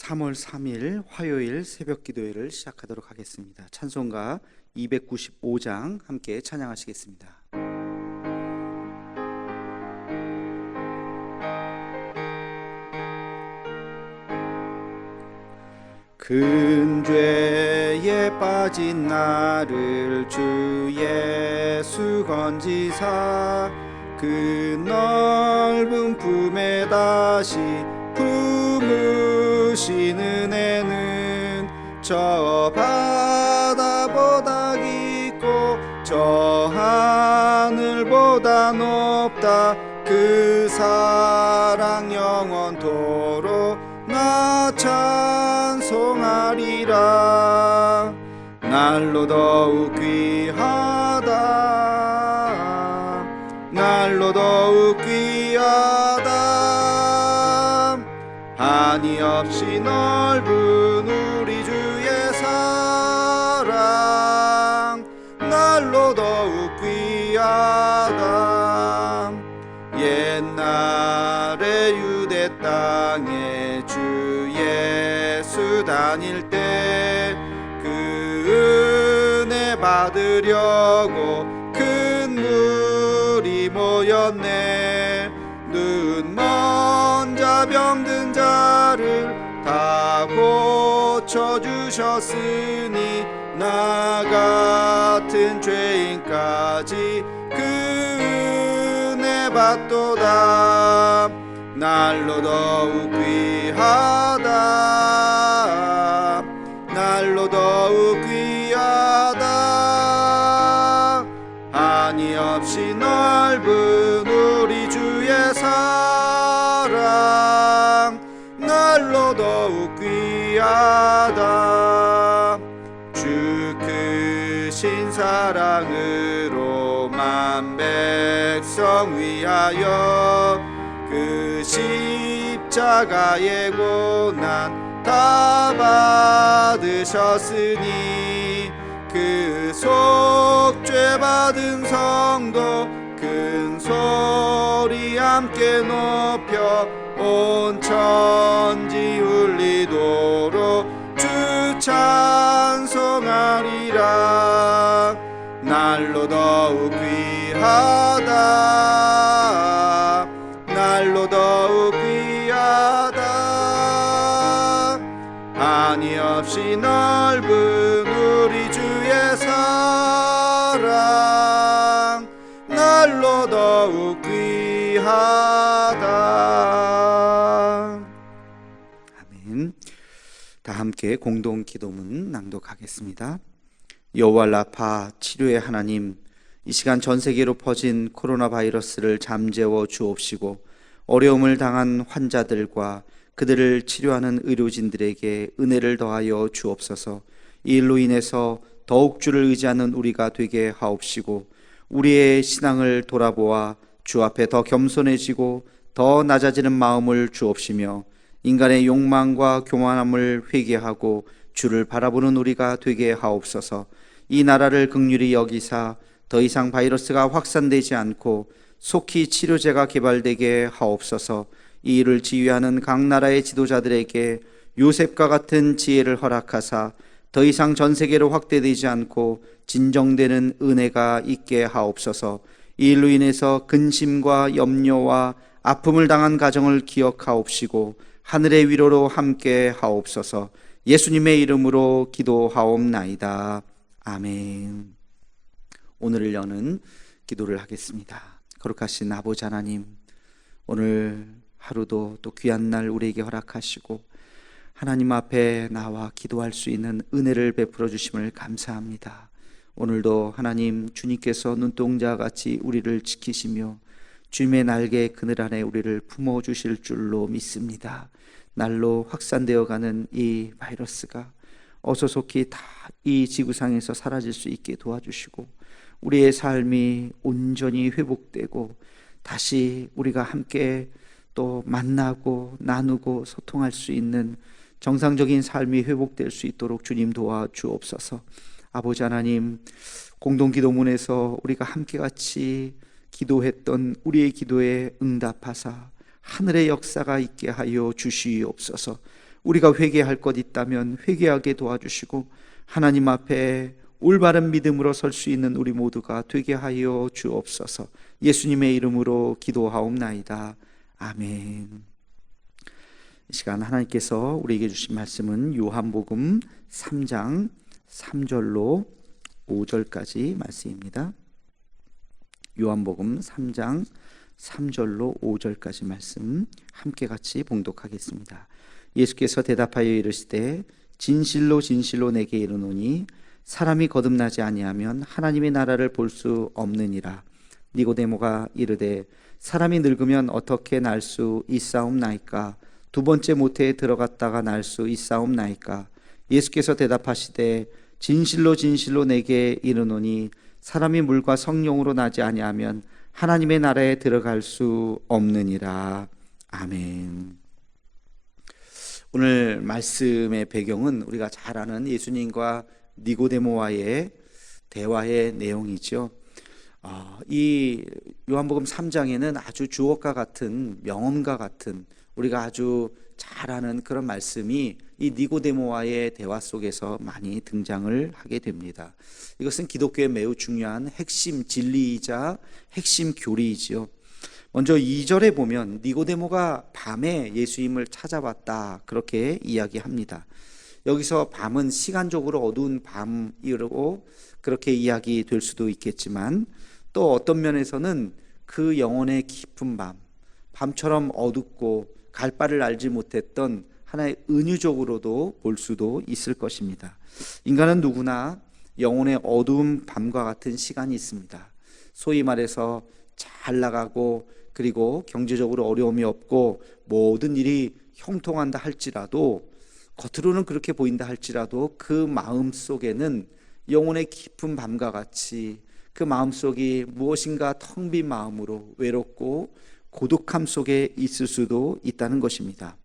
3월 3일 화요일 새벽 기도회를 시작하도록 하겠습니다. 찬송가 295장 함께 찬양하시겠습니다. 큰 죄에 빠진 나를 주 예수 건지사 그 넓은 품에 다시 품으신 은혜는 저 바다보다 깊고 저 하늘보다 높다. 그 사랑 영원토록 나 찬송하리라. 날로 더욱 귀하다. 날로 더욱 귀하다. 한이 없이 넓은 우리 주의 사랑 날로 더욱 귀하다. 옛날에 유대 땅에 주 예수 다닐 때 그 은혜 받으려고 큰 물이 모였네. 눈먼 자 병든 자를 다 고쳐주셨으니 나 같은 죄인까지 그 은혜 받도다. 날로 더욱 귀하다. 날로 더욱 귀하다. 한이 없이 넓은 우리 주의 사랑 날로 더욱 귀하다. 주 크신 사랑으로 만 백성 위하여 그 십자가의 고난 다 받으셨으니 그 속죄 받은 성도 큰 소리 함께 높여 온 천지 울리도록 주 찬송하리라. 날로 더욱 귀하다. 날로 더욱 귀하다. 한이 없이 넓은 우리 주의 사랑 날로 더욱 귀하다. 아멘. 다 함께 공동 기도문 낭독하겠습니다. 여호와 라파 치료의 하나님, 이 시간 전 세계로 퍼진 코로나 바이러스를 잠재워 주옵시고 어려움을 당한 환자들과 그들을 치료하는 의료진들에게 은혜를 더하여 주옵소서. 이 일로 인해서 더욱 주를 의지하는 우리가 되게 하옵시고 우리의 신앙을 돌아보아 주 앞에 더 겸손해지고 더 낮아지는 마음을 주옵시며 인간의 욕망과 교만함을 회개하고 주를 바라보는 우리가 되게 하옵소서. 이 나라를 긍휼히 여기사 더 이상 바이러스가 확산되지 않고 속히 치료제가 개발되게 하옵소서. 이 일을 지휘하는 각 나라의 지도자들에게 요셉과 같은 지혜를 허락하사 더 이상 전 세계로 확대되지 않고 진정되는 은혜가 있게 하옵소서. 이 일로 인해서 근심과 염려와 아픔을 당한 가정을 기억하옵시고 하늘의 위로로 함께 하옵소서. 예수님의 이름으로 기도하옵나이다. 아멘. 오늘을 여는 기도를 하겠습니다. 거룩하신 아버지 하나님, 오늘 하루도 또 귀한 날 우리에게 허락하시고 하나님 앞에 나와 기도할 수 있는 은혜를 베풀어 주심을 감사합니다. 오늘도 하나님 주님께서 눈동자 같이 우리를 지키시며 주님의 날개 그늘 안에 우리를 품어 주실 줄로 믿습니다. 날로 확산되어 가는 이 바이러스가 어서 속히 다 이 지구상에서 사라질 수 있게 도와주시고 우리의 삶이 온전히 회복되고 다시 우리가 함께 또 만나고 나누고 소통할 수 있는 정상적인 삶이 회복될 수 있도록 주님 도와주옵소서. 아버지 하나님, 공동기도문에서 우리가 함께 같이 기도했던 우리의 기도에 응답하사 하늘의 역사가 있게 하여 주시옵소서. 우리가 회개할 것 있다면 회개하게 도와주시고 하나님 앞에 올바른 믿음으로 설 수 있는 우리 모두가 되게 하여 주옵소서. 예수님의 이름으로 기도하옵나이다. 아멘. 이 시간 하나님께서 우리에게 주신 말씀은 요한복음 3장 3절로 5절까지 말씀입니다. 요한복음 3장 3절로 5절까지 말씀 함께 같이 봉독하겠습니다. 예수께서 대답하여 이르시되 진실로 진실로 내게 이르노니 사람이 거듭나지 아니하면 하나님의 나라를 볼 수 없느니라. 니고데모가 이르되 사람이 늙으면 어떻게 날 수 있사옵나이까? 두 번째 모태에 들어갔다가 날 수 있사옵나이까? 예수께서 대답하시되 진실로 진실로 내게 이르노니 사람이 물과 성령으로 나지 아니하면 하나님의 나라에 들어갈 수 없느니라. 아멘. 오늘 말씀의 배경은 우리가 잘 아는 예수님과 니고데모와의 대화의 내용이죠. 이 요한복음 3장에는 아주 주옥과 같은 명언과 같은 우리가 아주 잘 아는 그런 말씀이 이 니고데모와의 대화 속에서 많이 등장을 하게 됩니다. 이것은 기독교의 매우 중요한 핵심 진리이자 핵심 교리이지요. 먼저 2절에 보면 니고데모가 밤에 예수님을 찾아왔다 그렇게 이야기합니다. 여기서 밤은 시간적으로 어두운 밤이라고 그렇게 이야기될 수도 있겠지만 또 어떤 면에서는 그 영혼의 깊은 밤처럼 어둡고 갈 바를 알지 못했던 하나의 은유적으로도 볼 수도 있을 것입니다. 인간은 누구나 영혼의 어두운 밤과 같은 시간이 있습니다. 소위 말해서 잘 나가고 그리고 경제적으로 어려움이 없고 모든 일이 형통한다 할지라도 겉으로는 그렇게 보인다 할지라도 그 마음 속에는 영혼의 깊은 밤과 같이 그 마음속이 무엇인가 텅 빈 마음으로 외롭고 고독함 속에 있을 수도 있다는 것입니다.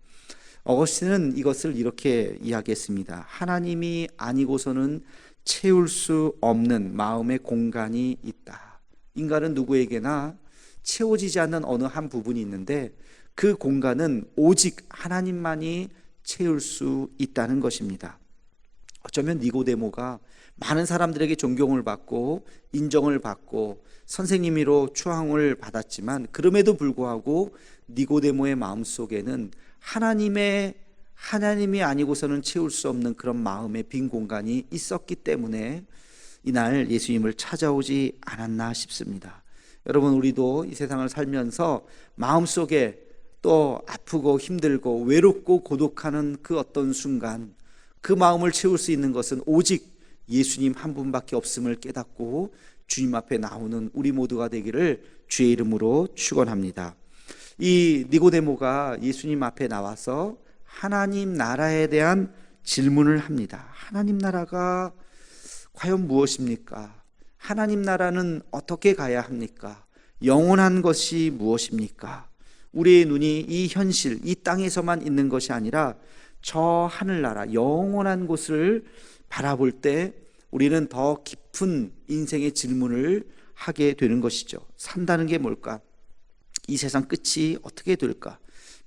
어거스틴은 이것을 이렇게 이야기했습니다. 하나님이 아니고서는 채울 수 없는 마음의 공간이 있다. 인간은 누구에게나 채워지지 않는 어느 한 부분이 있는데 그 공간은 오직 하나님만이 채울 수 있다는 것입니다. 어쩌면 니고데모가 많은 사람들에게 존경을 받고 인정을 받고 선생님으로 추앙을 받았지만 그럼에도 불구하고 니고데모의 마음속에는 하나님이 아니고서는 채울 수 없는 그런 마음의 빈 공간이 있었기 때문에 이날 예수님을 찾아오지 않았나 싶습니다. 여러분, 우리도 이 세상을 살면서 마음속에 또 아프고 힘들고 외롭고 고독하는 그 어떤 순간 그 마음을 채울 수 있는 것은 오직 예수님 한 분밖에 없음을 깨닫고 주님 앞에 나오는 우리 모두가 되기를 주의 이름으로 축원합니다. 이 니고데모가 예수님 앞에 나와서 하나님 나라에 대한 질문을 합니다. 하나님 나라가 과연 무엇입니까? 하나님 나라는 어떻게 가야 합니까? 영원한 것이 무엇입니까? 우리의 눈이 이 현실, 이 땅에서만 있는 것이 아니라 저 하늘나라, 영원한 곳을 바라볼 때 우리는 더 깊은 인생의 질문을 하게 되는 것이죠. 산다는 게 뭘까? 이 세상 끝이 어떻게 될까?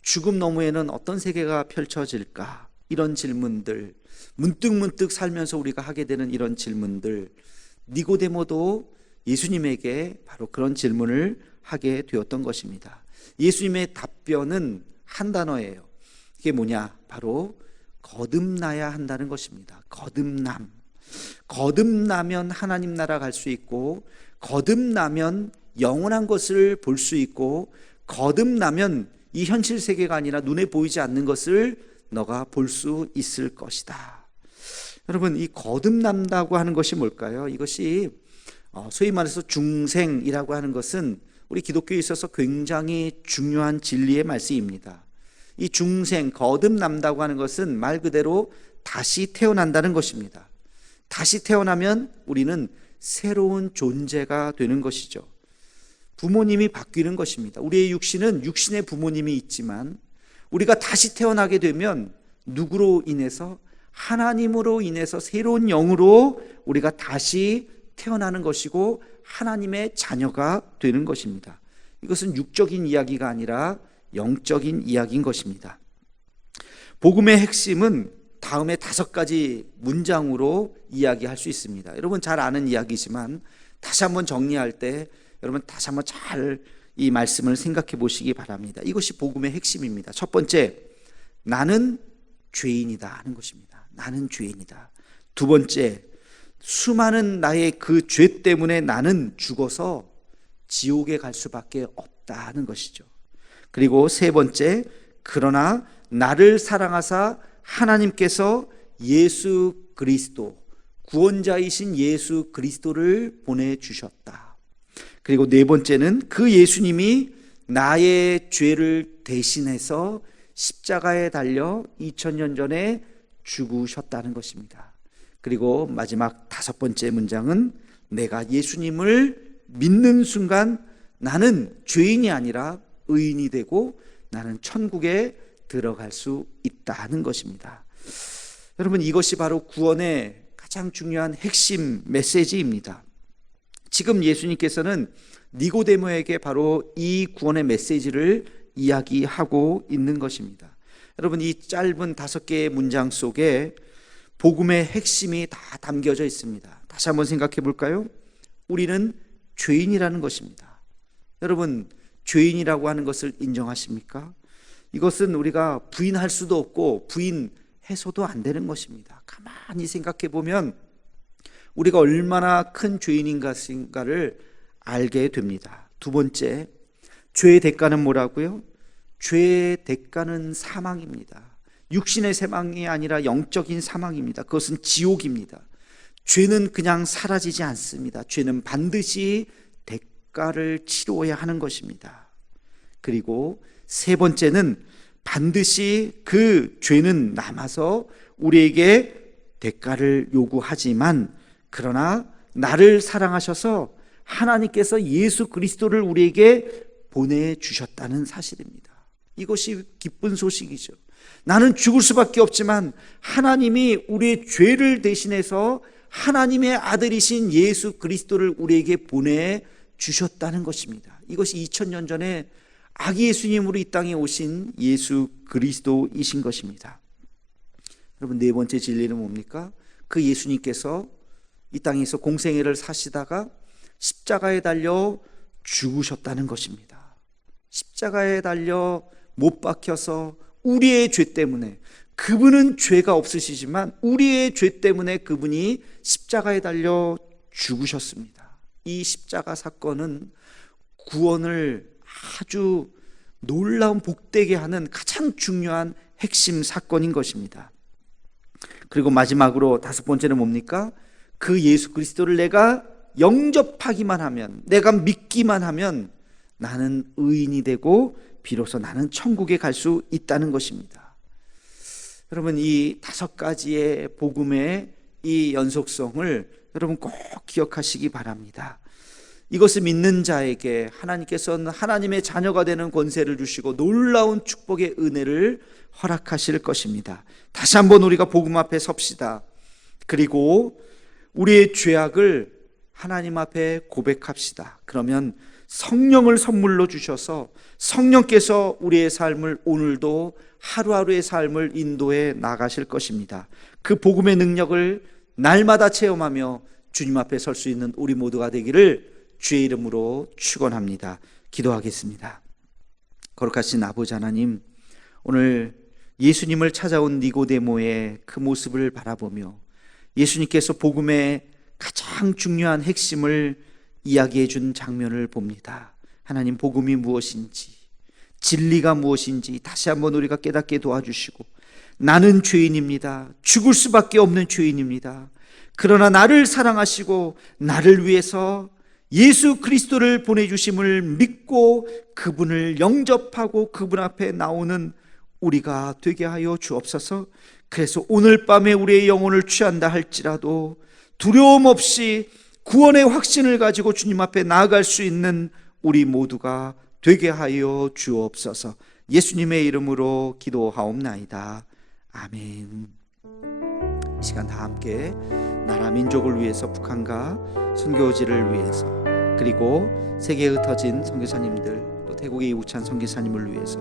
죽음 너머에는 어떤 세계가 펼쳐질까? 이런 질문들, 문득문득 살면서 우리가 하게 되는 이런 질문들, 니고데모도 예수님에게 바로 그런 질문을 하게 되었던 것입니다. 예수님의 답변은 한 단어예요. 이게 뭐냐? 바로 거듭나야 한다는 것입니다. 거듭나면 하나님 나라 갈 수 있고, 거듭나면 영원한 것을 볼 수 있고, 거듭나면 이 현실 세계가 아니라 눈에 보이지 않는 것을 너가 볼 수 있을 것이다. 여러분, 이 거듭난다고 하는 것이 뭘까요? 이것이 소위 말해서 중생이라고 하는 것은 우리 기독교에 있어서 굉장히 중요한 진리의 말씀입니다. 이 중생, 거듭난다고 하는 것은 말 그대로 다시 태어난다는 것입니다. 다시 태어나면 우리는 새로운 존재가 되는 것이죠. 부모님이 바뀌는 것입니다. 우리의 육신은 육신의 부모님이 있지만 우리가 다시 태어나게 되면 누구로 인해서? 하나님으로 인해서 새로운 영으로 우리가 다시 태어나는 것이고 하나님의 자녀가 되는 것입니다. 이것은 육적인 이야기가 아니라 영적인 이야기인 것입니다. 복음의 핵심은 다음에 5가지 문장으로 이야기할 수 있습니다. 여러분 잘 아는 이야기지만 다시 한번 정리할 때 여러분 다시 한번 잘 이 말씀을 생각해 보시기 바랍니다. 이것이 복음의 핵심입니다. 첫 번째, 나는 죄인이다 하는 것입니다. 나는 죄인이다. 두 번째, 수많은 나의 그 죄 때문에 나는 죽어서 지옥에 갈 수밖에 없다 하는 것이죠. 그리고 세 번째, 그러나 나를 사랑하사 하나님께서 예수 그리스도, 구원자이신 예수 그리스도를 보내주셨다. 그리고 네 번째는 그 예수님이 나의 죄를 대신해서 십자가에 달려 2000년 전에 죽으셨다는 것입니다. 그리고 마지막 5번째 문장은 내가 예수님을 믿는 순간 나는 죄인이 아니라 의인이 되고 나는 천국에 들어갈 수 있다는 것입니다. 여러분, 이것이 바로 구원의 가장 중요한 핵심 메시지입니다. 지금 예수님께서는 니고데모에게 바로 이 구원의 메시지를 이야기하고 있는 것입니다. 여러분, 이 짧은 5개의 문장 속에 복음의 핵심이 다 담겨져 있습니다. 다시 한번 생각해 볼까요? 우리는 죄인이라는 것입니다. 여러분, 죄인이라고 하는 것을 인정하십니까? 이것은 우리가 부인할 수도 없고 부인해서도 안 되는 것입니다. 가만히 생각해 보면 우리가 얼마나 큰 죄인인가를 알게 됩니다. 두 번째, 죄의 대가는 뭐라고요? 죄의 대가는 사망입니다. 육신의 사망이 아니라 영적인 사망입니다. 그것은 지옥입니다. 죄는 그냥 사라지지 않습니다. 죄는 반드시 대가를 치러야 하는 것입니다. 그리고 세 번째는 반드시 그 죄는 남아서 우리에게 대가를 요구하지만 그러나 나를 사랑하셔서 하나님께서 예수 그리스도를 우리에게 보내주셨다는 사실입니다. 이것이 기쁜 소식이죠. 나는 죽을 수밖에 없지만 하나님이 우리의 죄를 대신해서 하나님의 아들이신 예수 그리스도를 우리에게 보내주셨다는 것입니다. 이것이 2000년 전에 아기 예수님으로 이 땅에 오신 예수 그리스도이신 것입니다. 여러분, 네 번째 진리는 뭡니까? 그 예수님께서 이 땅에서 공생애를 사시다가 십자가에 달려 죽으셨다는 것입니다. 십자가에 달려 못 박혀서 우리의 죄 때문에, 그분은 죄가 없으시지만 우리의 죄 때문에 그분이 십자가에 달려 죽으셨습니다. 이 십자가 사건은 구원을 아주 놀라운 복되게 하는 가장 중요한 핵심 사건인 것입니다. 그리고 마지막으로 5번째는 뭡니까? 그 예수 그리스도를 내가 영접하기만 하면, 내가 믿기만 하면 나는 의인이 되고 비로소 나는 천국에 갈 수 있다는 것입니다. 여러분, 이 5가지의 복음의 이 연속성을 여러분 꼭 기억하시기 바랍니다. 이것을 믿는 자에게 하나님께서는 하나님의 자녀가 되는 권세를 주시고 놀라운 축복의 은혜를 허락하실 것입니다. 다시 한번 우리가 복음 앞에 섭시다. 그리고 우리의 죄악을 하나님 앞에 고백합시다. 그러면 성령을 선물로 주셔서 성령께서 우리의 삶을 오늘도 하루하루의 삶을 인도해 나가실 것입니다. 그 복음의 능력을 날마다 체험하며 주님 앞에 설 수 있는 우리 모두가 되기를 주의 이름으로 축원합니다. 기도하겠습니다. 거룩하신 아버지 하나님, 오늘 예수님을 찾아온 니고데모의 그 모습을 바라보며 예수님께서 복음의 가장 중요한 핵심을 이야기해 준 장면을 봅니다. 하나님, 복음이 무엇인지, 진리가 무엇인지 다시 한번 우리가 깨닫게 도와주시고, 나는 죄인입니다. 죽을 수밖에 없는 죄인입니다. 그러나 나를 사랑하시고 나를 위해서 예수 그리스도를 보내주심을 믿고 그분을 영접하고 그분 앞에 나오는 우리가 되게 하여 주옵소서. 그래서 오늘 밤에 우리의 영혼을 취한다 할지라도 두려움 없이 구원의 확신을 가지고 주님 앞에 나아갈 수 있는 우리 모두가 되게 하여 주옵소서. 예수님의 이름으로 기도하옵나이다. 아멘. 이 시간 다 함께 나라 민족을 위해서, 북한과 선교지를 위해서, 그리고 세계에 흩어진 선교사님들, 또 태국의 이우찬 선교사님을 위해서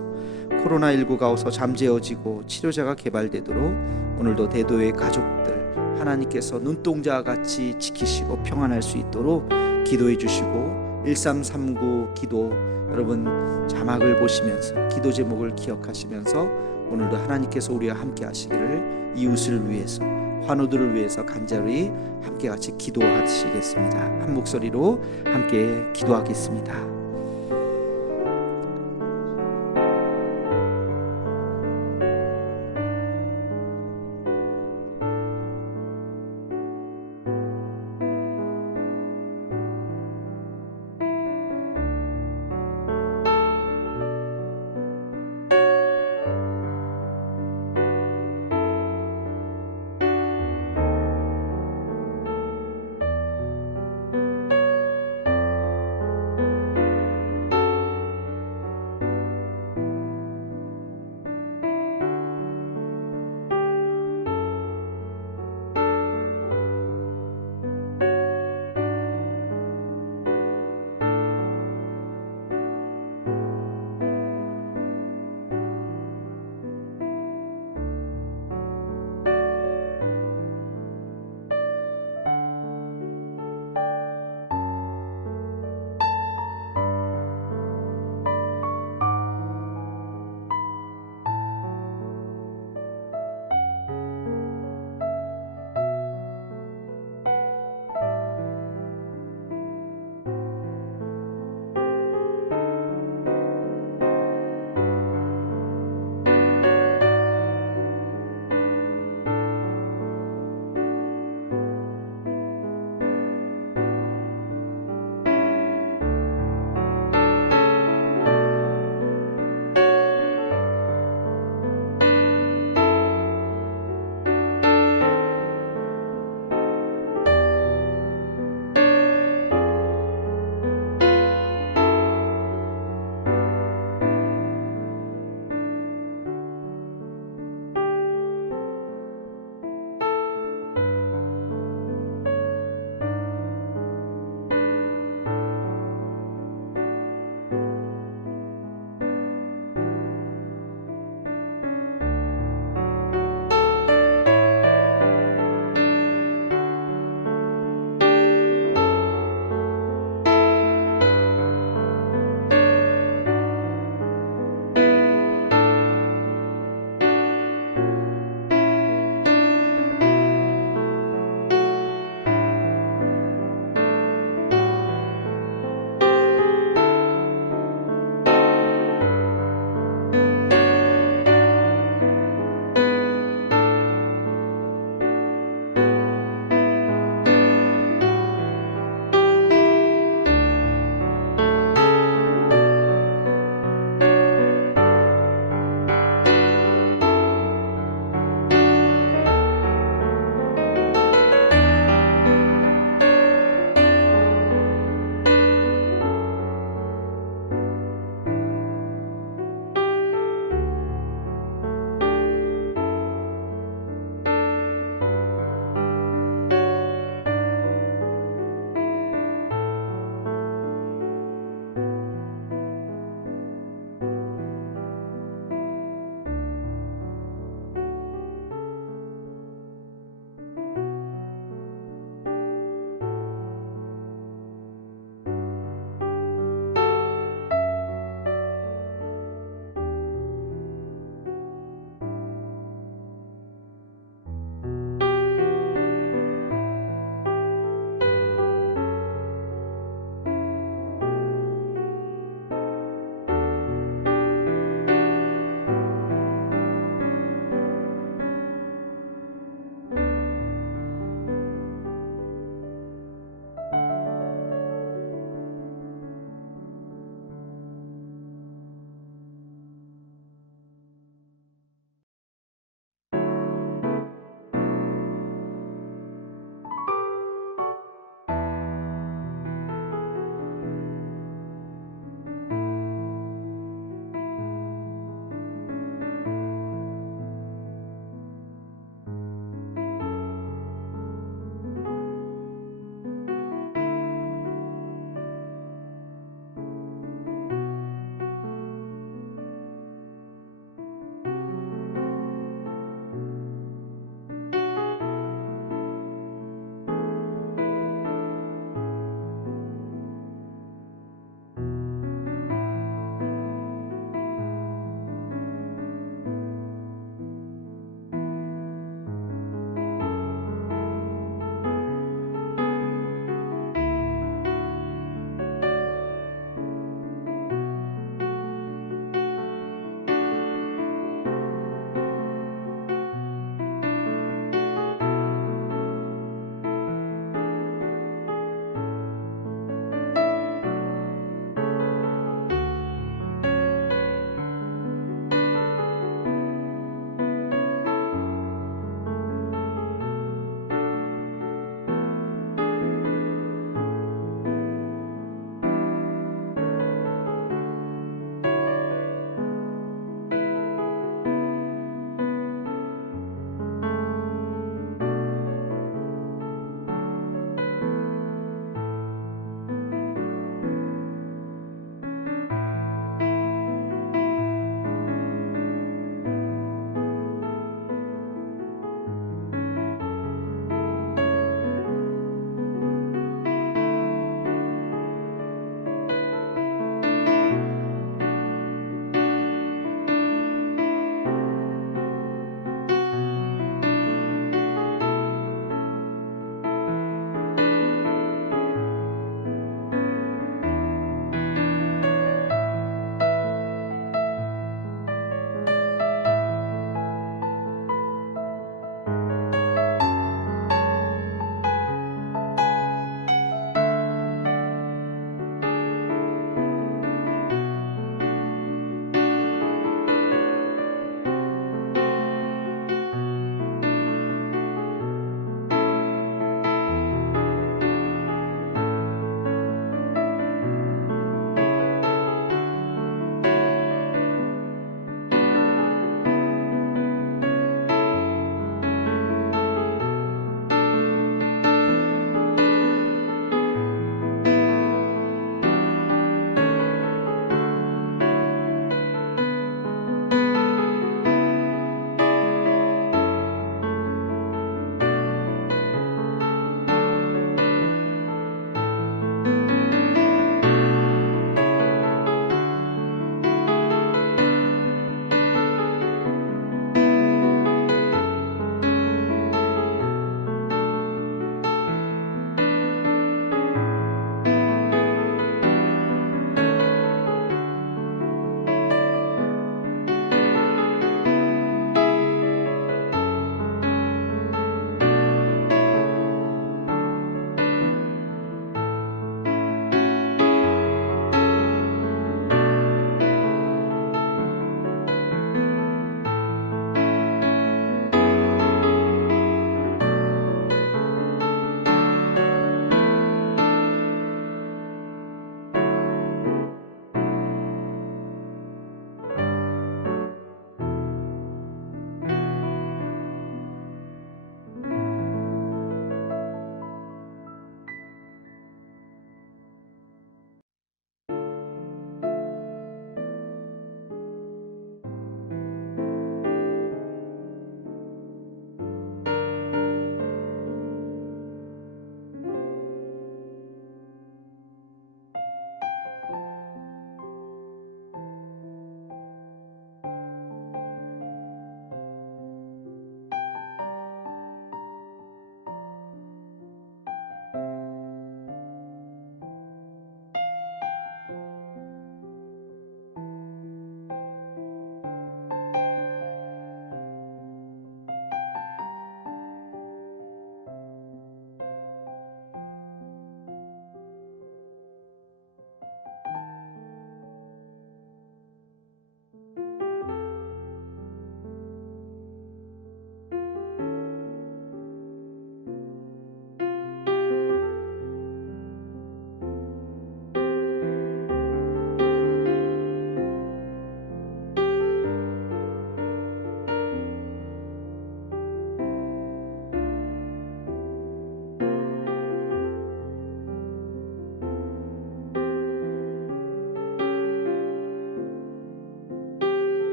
코로나19가 어서 잠재워지고 치료제가 개발되도록 오늘도 대도의 가족들 하나님께서 눈동자와 같이 지키시고 평안할 수 있도록 기도해 주시고 1339 기도 여러분 자막을 보시면서 기도 제목을 기억하시면서 오늘도 하나님께서 우리와 함께 하시기를 이웃을 위해서 환우들을 위해서 간절히 함께 같이 기도하시겠습니다. 한 목소리로 함께 기도하겠습니다.